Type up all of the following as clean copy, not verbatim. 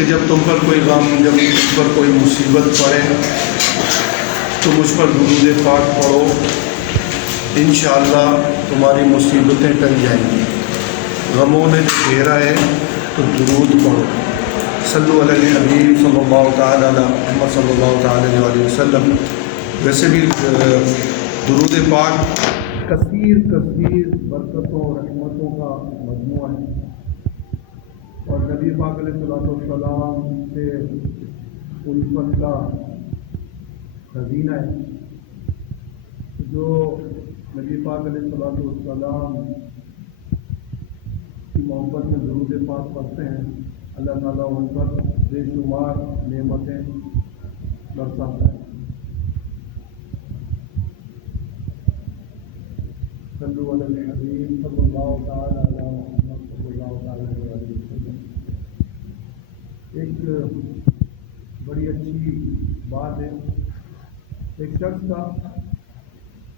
کہ جب تم پر کوئی غم، جب تم پر کوئی مصیبت پڑے تو مجھ پر درود پاک پڑھو، انشاءاللہ تمہاری مصیبتیں ٹل جائیں گی۔ غموں نے گھیرا ہے تو درود پڑھو۔ صلو علی الحبیب صلی اللہ تعالیٰ علی محمد صلی اللہ تعالیٰ علیہ وسلم۔ ویسے بھی درود پاک کثیر برکتوں اور رحمتوں کا مجموعہ ہے، اور نبی پاک علیہ السلام سے الفت کا خزینہ ہے۔ جو نبی پاک علیہ السلام کی محبت میں درود پاک پڑھتے ہیں، اللہ تعالیٰ ان پر بے شمار نعمتیں برساتا ہے۔ صلو علی الحبیب صلی اللہ تعالیٰ علی محمد صلی اللہ تعالیٰ علیہ وسلم۔ ایک بڑی اچھی بات ہے، ایک شخص تھا،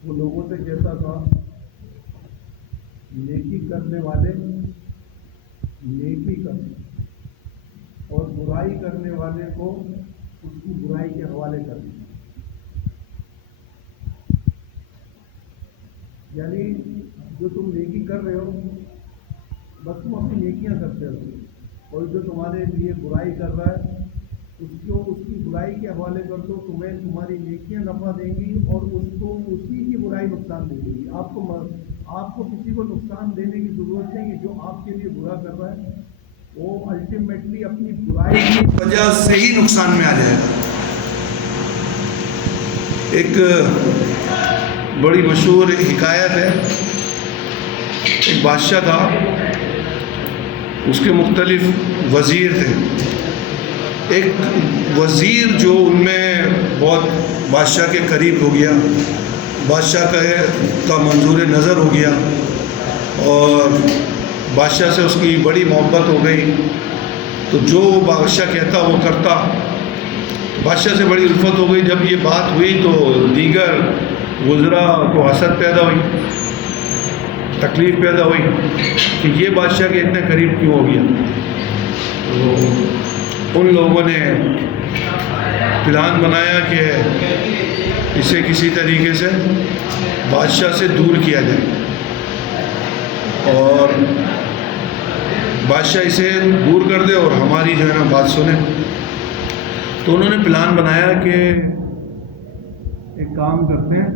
وہ لوگوں سے کہتا تھا نیکی کرنے والے نیکی کریں اور برائی کرنے والے کو اس کی برائی کے حوالے کریں۔ یعنی جو تم نیکی کر رہے ہو بس تم اپنی نیکیاں کرتے رہو، اور جو تمہارے لیے برائی کر رہا ہے اس کی برائی کے حوالے کر دو، تمہیں تمہاری نیکیاں نفع دیں گی اور اس کو اسی کی برائی نقصان دے گی۔ آپ کو کسی کو نقصان دینے کی ضرورت نہیں ہے۔ جو آپ کے لیے برا کر رہا ہے وہ الٹیمیٹلی اپنی برائی کی وجہ سے ہی نقصان میں آ جائے گا۔ ایک بڑی مشہور حکایت ہے، ایک بادشاہ تھا، اس کے مختلف وزیر تھے۔ ایک وزیر جو ان میں بہت بادشاہ کے قریب ہو گیا، بادشاہ کا منظور نظر ہو گیا، اور بادشاہ سے اس کی بڑی محبت ہو گئی، تو جو بادشاہ کہتا وہ کرتا۔ بادشاہ سے بڑی الفت ہو گئی۔ جب یہ بات ہوئی تو دیگر وزراء کو حسد پیدا ہوئی، تکلیف پیدا ہوئی کہ یہ بادشاہ کے اتنے قریب کیوں ہو گیا۔ تو ان لوگوں نے پلان بنایا کہ اسے کسی طریقے سے بادشاہ سے دور کیا جائے، اور بادشاہ اسے دور کر دے اور ہماری جو ہے نا بات سنے۔ تو انہوں نے پلان بنایا کہ ایک کام کرتے ہیں،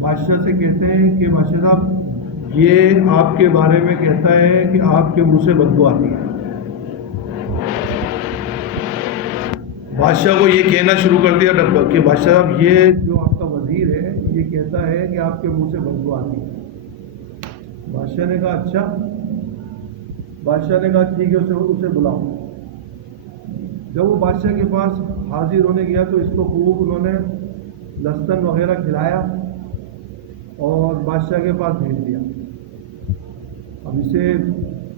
بادشاہ سے کہتے ہیں کہ بادشاہ صاحب یہ آپ کے بارے میں کہتا ہے کہ آپ کے منہ سے بدبو آتی ہے۔ بادشاہ کو یہ کہنا شروع کر دیا کہ بادشاہ صاحب یہ جو آپ کا وزیر ہے یہ کہتا ہے کہ آپ کے منہ سے بدبو آتی ہے۔ بادشاہ نے کہا اچھا، بادشاہ نے کہا ٹھیک ہے اسے بلاؤ۔ جب وہ بادشاہ کے پاس حاضر ہونے گیا تو اس کو خوب انہوں نے لستن وغیرہ کھلایا اور بادشاہ کے پاس بھیج دیا۔ اب اسے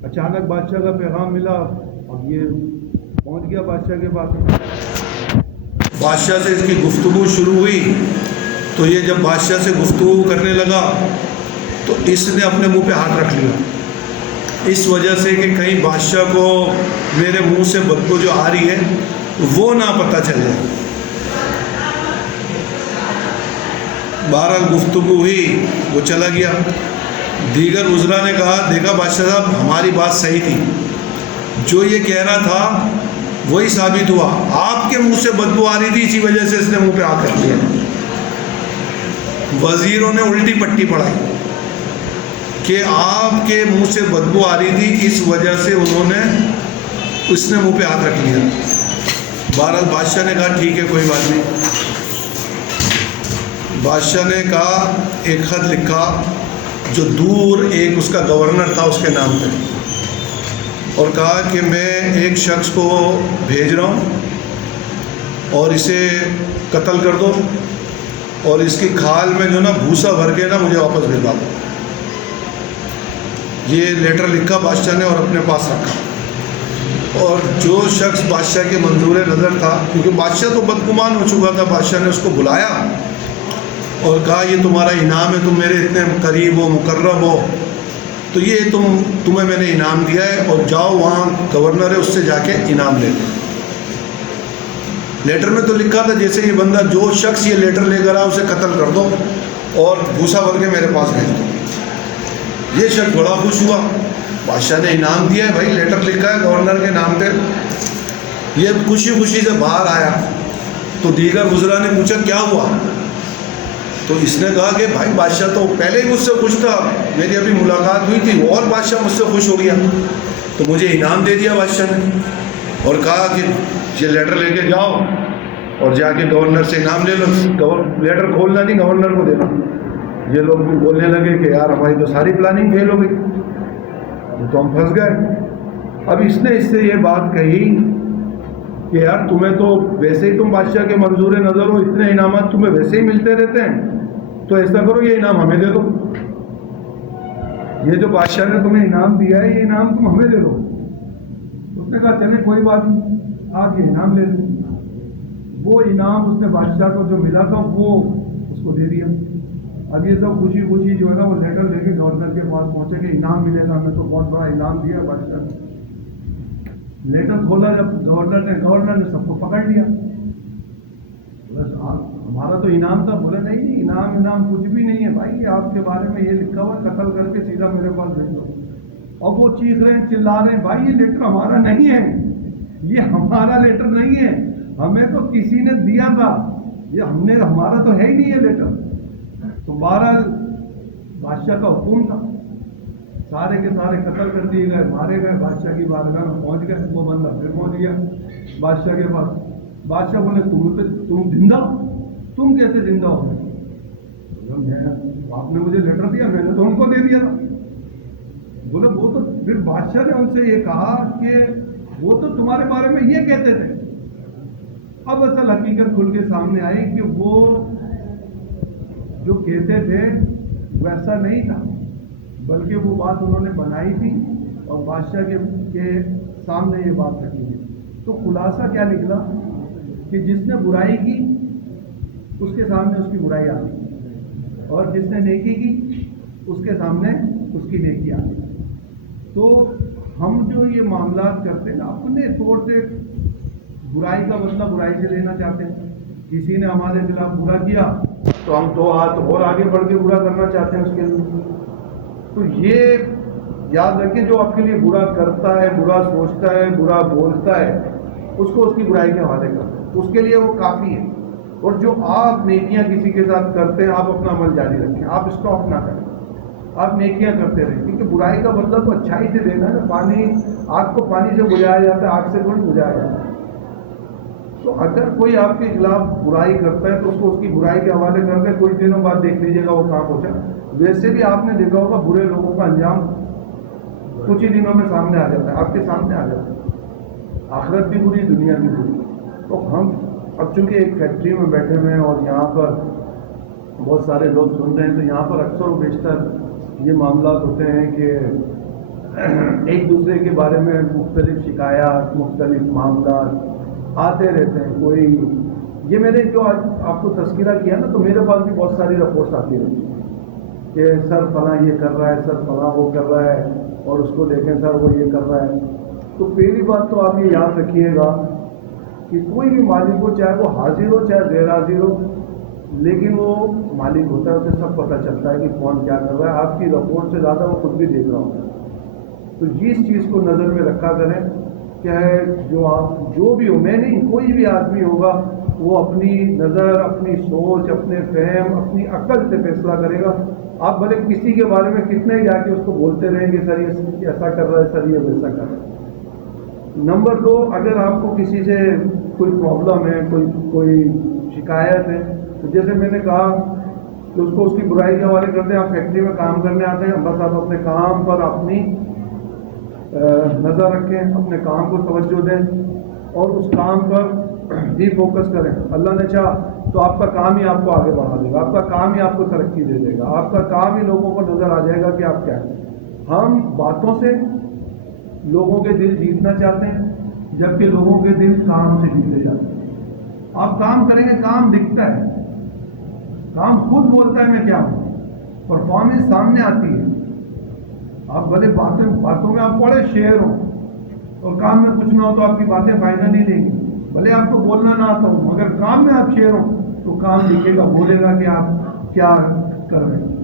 اچانک بادشاہ کا پیغام ملا، اب یہ پہنچ گیا بادشاہ کے پاس۔ بادشاہ سے اس کی گفتگو شروع ہوئی، تو یہ جب بادشاہ سے گفتگو کرنے لگا تو اس نے اپنے منہ پہ ہاتھ رکھ لیا، اس وجہ سے کہ کہیں بادشاہ کو میرے منہ سے بدبو جو آ رہی ہے وہ نہ پتہ چل جائے۔ بہرحال گفتگو ہوئی، وہ چلا گیا۔ دیگر وزراء نے کہا دیکھا بادشاہ صاحب ہماری بات صحیح تھی، جو یہ کہہ رہا تھا وہی ثابت ہوا، آپ کے منہ سے بدبو آ رہی تھی اسی وجہ سے اس نے منہ پہ ہاتھ رکھ لیا۔ وزیروں نے الٹی پٹی پڑھائی کہ آپ کے منہ سے بدبو آ رہی تھی اس وجہ سے اس نے منہ پہ ہاتھ رکھ لیا۔ بہرحال بادشاہ نے کہا ٹھیک ہے کوئی بات نہیں۔ بادشاہ نے کہا ایک خط لکھا جو دور ایک اس کا گورنر تھا اس کے نام پہ، اور کہا کہ میں ایک شخص کو بھیج رہا ہوں اور اسے قتل کر دو، اور اس کی کھال میں جو نا بھوسا بھر کے نا مجھے واپس بھیجوا دو۔ یہ لیٹر لکھا بادشاہ نے اور اپنے پاس رکھا، اور جو شخص بادشاہ کے منظور نظر تھا، کیونکہ بادشاہ تو بدگمان ہو چکا تھا، بادشاہ نے اس کو بلایا اور کہا یہ تمہارا انعام ہے، تم میرے اتنے قریب ہو، مقرب ہو، تو یہ تمہیں میں نے انعام دیا ہے اور جاؤ وہاں گورنر ہے اس سے جا کے انعام لے لو. لیٹر میں تو لکھا تھا جیسے یہ بندہ جو شخص یہ لیٹر لے کر آ اسے قتل کر دو اور بھوسا بھر کے میرے پاس بھیج دو. یہ شخص بڑا خوش ہوا, بادشاہ نے انعام دیا ہے بھائی, لیٹر لکھا ہے گورنر کے نام پہ. یہ خوشی خوشی سے باہر آیا تو دیگر وزراء نے پوچھا کیا ہوا؟ تو اس نے کہا کہ بھائی بادشاہ تو پہلے ہی مجھ سے خوش تھا, میری ابھی ملاقات ہوئی تھی اور بادشاہ مجھ سے خوش ہو گیا, تو مجھے انعام دے دیا بادشاہ نے اور کہا کہ یہ لیٹر لے کے جاؤ اور جا کے گورنر سے انعام لے لو. لیٹر کھولنا نہیں, گورنر کو دینا. یہ لوگ بھی بولنے لگے کہ یار ہماری تو ساری پلاننگ فیل ہو گئی, تو ہم پھنس گئے. اب اس نے اس سے یہ بات کہی کہ یار تمہیں تو ویسے ہی تم بادشاہ کے منظور نظر ہو, اتنے انعامات تمہیں ویسے ہی ملتے رہتے ہیں, تو ایسا کرو یہ انعام ہمیں دے دو. یہ جو بادشاہ نے تمہیں انعام دیا ہے یہ انعام تم ہمیں دے دو. اس نے کہا چلے کوئی بات نہیں, آپ یہ انعام لے لیں. وہ انعام اس نے بادشاہ کو جو ملا تھا وہ اس کو دے دیا. اب یہ سب خوشی خوشی جو ہے نا وہ لیٹر لے کے گورنر کے پاس پہنچے کہ انعام ملے گا, ہمیں تو بہت بڑا انعام دیا بادشاہ نے. لیٹر کھولا جب گورنر نے سب کو پکڑ لیا. بس ہمارا تو انعام تھا. بولے نہیں انعام کچھ بھی نہیں ہے بھائی, آپ کے بارے میں یہ لکھا ہوا قتل کر کے سیدھا میرے پاس بھیج دو. اور وہ چیخ رہے ہیں چلا رہے ہیں بھائی یہ لیٹر ہمارا نہیں ہے, یہ ہمارا لیٹر نہیں ہے, ہمیں تو کسی نے دیا تھا, یہ ہمارا تو ہے ہی نہیں یہ لیٹر. تو بہرحال بادشاہ کا حکم تھا, سارے کے سارے قتل کر دیے گئے, مارے گئے. بادشاہ کی بارگاہ میں پہنچ گئے, وہ بندہ پھر پہنچ گیا بادشاہ کے پاس. بادشاہ بولے تم زندہ, تم کیسے زندہ ہو گئے؟ آپ نے مجھے لیٹر دیا, میں نے تو ان کو دے دیا تھا. بولے وہ تو پھر بادشاہ نے ان سے یہ کہا کہ وہ تو تمہارے بارے میں یہ کہتے تھے. اب اصل حقیقت کھل کے سامنے آئی کہ وہ جو کہتے تھے ویسا نہیں تھا, بلکہ وہ بات انہوں نے بنائی تھی اور بادشاہ کے سامنے یہ بات رکھی تھی. تو خلاصہ کیا نکلا کہ جس نے برائی کی اس کے سامنے اس کی برائی آ گئی, اور جس نے نیکی کی اس کے سامنے اس کی نیکی آ گئی. تو ہم جو یہ معاملات کرتے ہیں نا اپنے طور سے برائی کا بدلہ برائی سے لینا چاہتے ہیں. کسی نے ہمارے خلاف برا کیا تو ہم 2 ہاتھ اور آگے بڑھ کے برا کرنا چاہتے ہیں اس کے لیے. تو یہ یاد رکھیں جو آپ کے لیے برا کرتا ہے, برا سوچتا ہے, برا بولتا ہے, اس کو اس کی برائی کے حوالے کرتے ہیں, اس کے لیے وہ کافی ہے. اور جو آپ نیکیاں کسی کے ساتھ کرتے ہیں آپ اپنا عمل جاری رکھیں, آپ اسٹاپ نہ کریں, آپ نیکیاں کرتے رہیں, کیونکہ برائی کا بدلہ تو اچھائی سے دینا ہے. پانی آگ کو پانی سے بجھایا جاتا ہے, آگ سے تھوڑی بجھایا جاتا ہے. تو اگر کوئی آپ کے خلاف برائی کرتا ہے تو اس کو اس کی برائی کے حوالے کر کے کچھ دنوں بعد دیکھ لیجیے گا وہ کام ہو جائے. ویسے بھی آپ نے دیکھا ہوگا برے لوگوں کا انجام کچھ ہی دنوں میں سامنے آ جاتا ہے, آپ کے سامنے آ جاتا ہے. آخرت بھی بری, دنیا بھی بری. تو ہم اب چونکہ ایک فیکٹری میں بیٹھے ہوئے ہیں اور یہاں پر بہت سارے لوگ سن رہے ہیں, تو یہاں پر اکثر و بیشتر یہ معاملات ہوتے ہیں کہ ایک دوسرے کے بارے میں مختلف شکایات, مختلف معاملات آتے رہتے ہیں. کوئی یہ میں نے جو آج آپ کو تذکرہ کیا نا, تو میرے پاس بھی بہت ساری رپورٹس آتی رہتی ہیں کہ سر فلاں یہ کر رہا ہے, سر فلاں وہ کر رہا ہے, اور اس کو دیکھیں سر وہ یہ کر رہا ہے. تو پہلی بات تو آپ یہ یاد رکھیے گا کہ کوئی بھی مالک ہو, چاہے وہ حاضر ہو چاہے غیر حاضر ہو, لیکن وہ مالک ہوتا ہے, اسے سب پتہ چلتا ہے کہ کون کیا کر رہا ہے. آپ کی رپورٹ سے زیادہ وہ خود بھی دیکھ رہا ہوتا ہے. تو اس چیز کو نظر میں رکھا کریں کہ جو بھی ہو, میں نہیں کوئی بھی آدمی ہوگا وہ اپنی نظر, اپنی سوچ, اپنے فہم, اپنی عقل سے فیصلہ کرے گا. آپ بھلے کسی کے بارے میں کتنا ہی جا کے اس کو بولتے رہیں گے سر یہ ایسا کر رہا ہے, سر یہ ویسا کر رہا ہے. نمبر 2, اگر آپ کو کسی سے کوئی پرابلم ہے, کوئی شکایت ہے, تو جیسے میں نے کہا کہ اس کو اس کی برائی کے حوالے کرتے ہیں. آپ فیکٹری میں کام کرنے آتے ہیں, بس آپ اپنے کام پر اپنی نظر رکھیں, اپنے کام کو توجہ دیں اور اس کام پر بھی فوکس کریں. اللہ نے چاہا تو آپ کا کام ہی آپ کو آگے بڑھا دے گا, آپ کا کام ہی آپ کو ترقی دے دے گا, آپ کا کام ہی لوگوں کو نظر آ جائے گا کہ آپ کیا ہیں. ہم باتوں سے لوگوں کے دل جیتنا چاہتے ہیں, جبکہ لوگوں کے دل کام سے جیتے جاتے ہیں. آپ کام کریں گے, کام دکھتا ہے, کام خود بولتا ہے میں کیا ہوں, پرفارمنس سامنے آتی ہے. آپ بھلے باتوں میں آپ بڑے شعر ہوں اور کام میں کچھ نہ ہو تو آپ کی باتیں فائدہ نہیں دیں گی. بھلے آپ کو بولنا نہ آتا ہو مگر کام میں آپ شعر ہوں تو کام دکھے گا, بولے گا کہ آپ کیا کر رہے ہیں.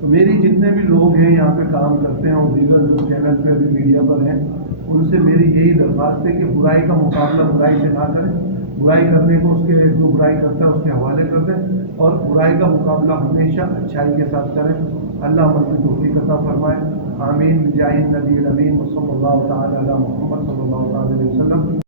تو میری جتنے بھی لوگ ہیں یہاں پہ کام کرتے ہیں اور دیگر جو چینل پہ بھی میڈیا پر ہیں ان سے میری یہی درخواست ہے کہ برائی کا مقابلہ برائی سے نہ کریں, برائی کرنے کو اس کے جو برائی کرتا ہے اس کے حوالے کر دیں اور برائی کا مقابلہ ہمیشہ اچھائی کے ساتھ کریں. اللہ ہم کی توفیق عطا فرمائے. آمین. بجاہ النبی الامین صلی اللہ تعالی علی محمد صلی اللہ تعالی علیہ وسلم.